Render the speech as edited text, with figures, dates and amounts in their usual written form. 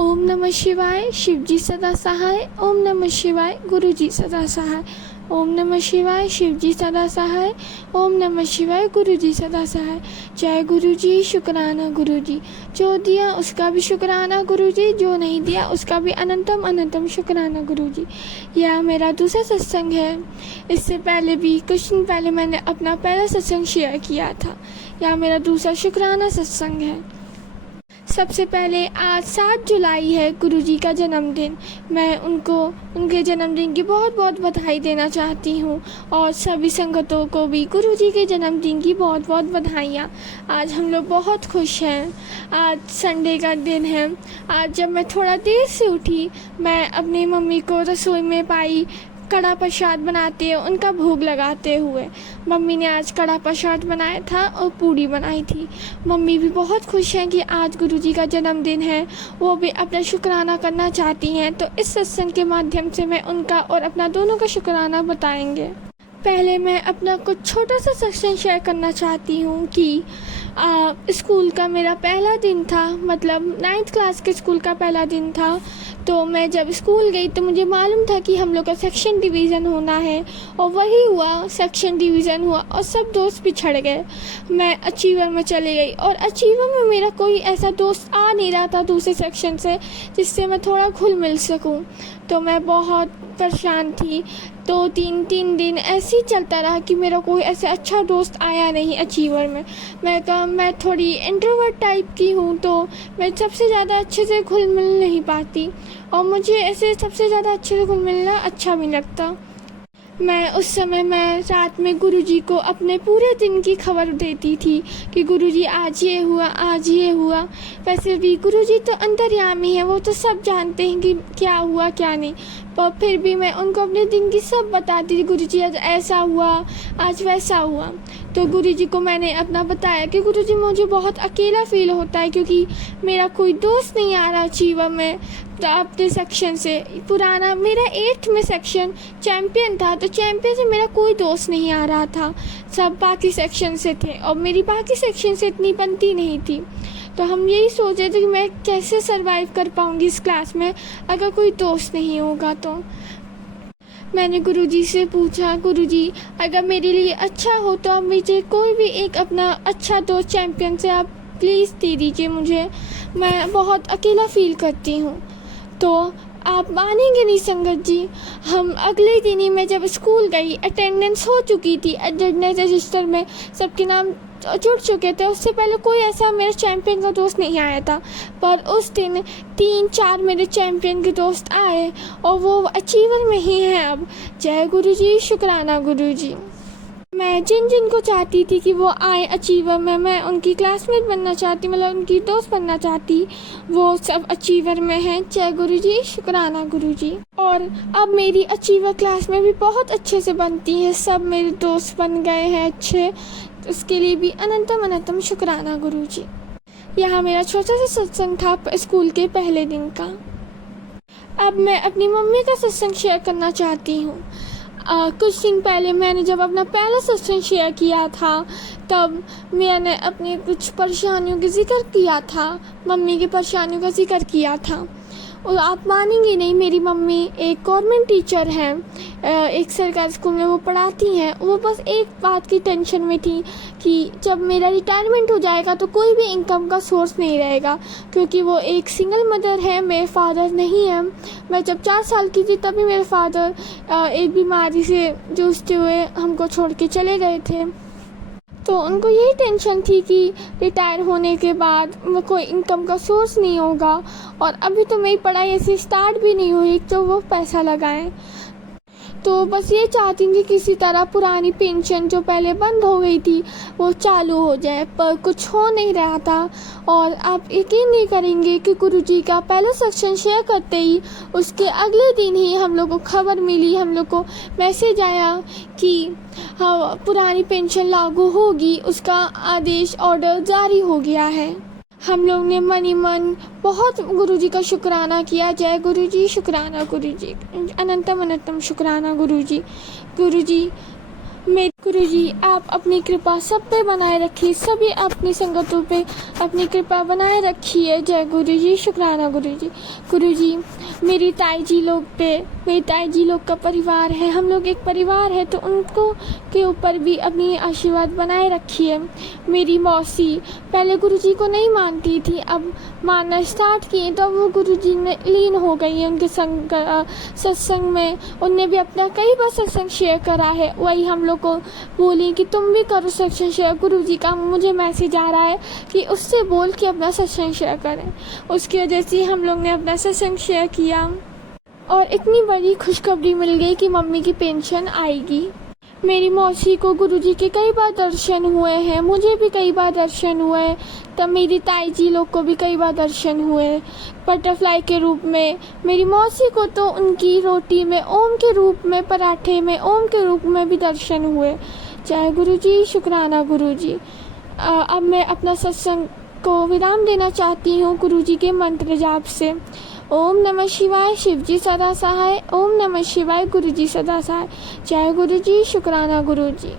ओम नमः शिवाय, शिवजी सदा सहाय। ओम नमः शिवाय, गुरुजी सदा सहाय। ओम नमः शिवाय, शिवजी सदा सहाय। ओम नमः शिवाय, गुरुजी सदा सहाय। जय गुरुजी, शुक्राना गुरुजी। जो दिया उसका भी शुक्राना गुरुजी, जो नहीं दिया उसका भी अनंतम अनंतम शुक्राना गुरुजी। यह मेरा दूसरा सत्संग है। इससे पहले भी कुछ दिन पहले मैंने अपना पहला सत्संग शेयर किया था। यह मेरा दूसरा शुक्राना सत्संग है। सबसे पहले आज 7 जुलाई है, गुरुजी का जन्मदिन। मैं उनको उनके जन्मदिन की बहुत बहुत बधाई देना चाहती हूँ और सभी संगतों को भी गुरुजी के जन्मदिन की बहुत बहुत बधाइयाँ। आज हम लोग बहुत खुश हैं। आज संडे का दिन है। आज जब मैं थोड़ा देर से उठी, मैं अपनी मम्मी को रसोई में पाई कड़ा प्रसाद बनाते हुए, उनका भोग लगाते हुए। मम्मी ने आज कड़ा प्रसाद बनाया था और पूड़ी बनाई थी। मम्मी भी बहुत खुश हैं कि आज गुरुजी का जन्मदिन है। वो भी अपना शुक्राना करना चाहती हैं, तो इस सत्संग के माध्यम से मैं उनका और अपना दोनों का शुक्राना बताएंगे। पहले मैं अपना कुछ छोटा सा सत्संग शेयर करना चाहती हूँ कि स्कूल का मेरा पहला दिन था, मतलब 9th क्लास के स्कूल का पहला दिन था। तो मैं जब स्कूल गई तो मुझे मालूम था कि हम लोग का सेक्शन डिवीज़न होना है, और वही हुआ, सेक्शन डिवीज़न हुआ और सब दोस्त पिछड़ गए। मैं अचीवर में चली गई और अचीवर में मेरा कोई ऐसा दोस्त आ नहीं रहा था दूसरे सेक्शन से जिससे मैं थोड़ा घुल मिल सकूं। तो मैं बहुत परेशान थी। 2-3 दिन ऐसे ही चलता रहा कि मेरा कोई ऐसे अच्छा दोस्त आया नहीं अचीवर में। मैं कहा मैं थोड़ी इंट्रोवर्ट टाइप की हूँ, तो मैं सबसे ज़्यादा अच्छे से घुल मिल नहीं पाती और मुझे ऐसे सबसे ज़्यादा अच्छे से घुल मिलना अच्छा भी लगता। उस समय मैं रात में गुरुजी को अपने पूरे दिन की खबर देती थी कि गुरुजी आज ये हुआ, आज ये हुआ। वैसे भी गुरुजी तो अंतर्यामी है, वो तो सब जानते हैं कि क्या हुआ क्या नहीं, पर फिर भी मैं उनको अपने दिन की सब बताती थी। गुरुजी आज ऐसा हुआ, आज वैसा हुआ। तो गुरुजी को मैंने अपना बताया कि गुरुजी मुझे बहुत अकेला फील होता है क्योंकि मेरा कोई दोस्त नहीं आ रहा अचीवर में। तो अपने सेक्शन से पुराना मेरा 8th में सेक्शन चैम्पियन था, तो चैम्पियन से मेरा कोई दोस्त नहीं आ रहा था, सब बाकी सेक्शन से थे और मेरी बाकी सेक्शन से इतनी बनती नहीं थी। तो हम यही सोच रहे थे कि मैं कैसे सरवाइव कर पाऊँगी इस क्लास में अगर कोई दोस्त नहीं होगा। तो मैंने गुरुजी से पूछा, गुरुजी अगर मेरे लिए अच्छा हो तो आप मुझे कोई भी एक अपना अच्छा दोस्त चैम्पियन से आप प्लीज़ दे दीजिए मुझे, मैं बहुत अकेला फील करती हूँ। तो आप मानेंगे नहीं संगत जी, हम अगले दिन ही मैं जब स्कूल गई, अटेंडेंस हो चुकी थी, अटेंडेंस रजिस्टर में सबके नाम जुड़ चुके थे। उससे पहले कोई ऐसा मेरे चैम्पियन का दोस्त नहीं आया था, पर उस दिन 3-4 मेरे चैम्पियन के दोस्त आए और वो अचीवर में ही हैं अब। जय गुरुजी, शुक्राना गुरुजी। मैं जिन को चाहती थी कि वो आए अचीवर में, मैं उनकी क्लासमेट बनना चाहती, मतलब उनकी दोस्त बनना चाहती, वो सब अचीवर में हैं। जय गुरुजी, शुक्राना गुरुजी। और अब मेरी अचीवर क्लास में भी बहुत अच्छे से बनती है, सब मेरे दोस्त बन गए हैं अच्छे। उसके लिए भी अनंतम अनंतम शुक्राना गुरुजी। यहाँ मेरा छोटा सा सत्संग था स्कूल के पहले दिन का। अब मैं अपनी मम्मी का सत्संग शेयर करना चाहती हूँ। कुछ दिन पहले मैंने जब अपना पहला सत्संग शेयर किया था, तब मैंने अपनी कुछ परेशानियों का जिक्र किया था, मम्मी की परेशानियों का जिक्र किया था। और आप मानेंगे नहीं, मेरी मम्मी एक गवर्नमेंट टीचर हैं, एक सरकारी स्कूल में वो पढ़ाती हैं। वो बस एक बात की टेंशन में थी कि जब मेरा रिटायरमेंट हो जाएगा तो कोई भी इनकम का सोर्स नहीं रहेगा, क्योंकि वो एक सिंगल मदर है, मेरे फादर नहीं हैं। मैं जब 4 साल की थी तभी मेरे फादर एक बीमारी से जूझते हुए हमको छोड़ के चले गए थे। तो उनको यही टेंशन थी कि रिटायर होने के बाद कोई इनकम का सोर्स नहीं होगा, और अभी तो मेरी पढ़ाई ऐसी स्टार्ट भी नहीं हुई तो वो पैसा लगाएं। तो बस ये चाहती थी कि किसी तरह पुरानी पेंशन जो पहले बंद हो गई थी वो चालू हो जाए, पर कुछ हो नहीं रहा था। और आप यकीन नहीं करेंगे कि गुरुजी का पहला सेक्शन शेयर करते ही उसके अगले दिन ही हम लोग को खबर मिली, हम लोग को मैसेज आया कि हाँ पुरानी पेंशन लागू होगी, उसका आदेश ऑर्डर जारी हो गया है। हम लोग ने मन ही मन बहुत गुरुजी का शुक्राना किया। जय गुरुजी, शुक्राना गुरुजी, अनंतम अनंतम शुक्राना गुरुजी। गुरुजी गुरुजी, आप अपनी कृपा सब पे बनाए रखिए, सभी अपनी संगतों पे अपनी कृपा बनाए रखिए। जय गुरुजी, शुक्राना गुरुजी। गुरुजी, मेरी ताई जी लोग पे, मेरी ताई जी लोग का परिवार है, हम लोग एक परिवार है, तो उनको के ऊपर भी अपनी आशीर्वाद बनाए रखिए। मेरी मौसी पहले गुरुजी को नहीं मानती थी, अब मानना स्टार्ट किए, तो अब वो गुरुजी में लीन हो गई है उनके सत्संग में। उनने भी अपना कई बार सत्संग शेयर करा है, वही हम लोग को बोली कि तुम भी करो सत्संग शेयर। गुरुजी का मुझे मैसेज आ रहा है कि उससे बोल के अपना सत्संग शेयर करें। उसकी वजह से हम लोग ने अपना सत्संग शेयर किया और इतनी बड़ी खुशखबरी मिल गई कि मम्मी की पेंशन आएगी। मेरी मौसी को गुरुजी के कई बार दर्शन हुए हैं, मुझे भी कई बार दर्शन हुए, तब मेरी ताई जी लोग को भी कई बार दर्शन हुए बटरफ्लाई के रूप में। मेरी मौसी को तो उनकी रोटी में ओम के रूप में, पराठे में ओम के रूप में भी दर्शन हुए। जय गुरुजी, शुक्राना गुरुजी। अब मैं अपना सत्संग को विराम देना चाहती हूँ गुरुजी के मंत्र जाप से। ओम नमः शिवाय, शिवजी सदा सहाय। ओम नमः शिवाय, गुरुजी सदा सहाय। जय गुरुजी, शुक्राना गुरुजी।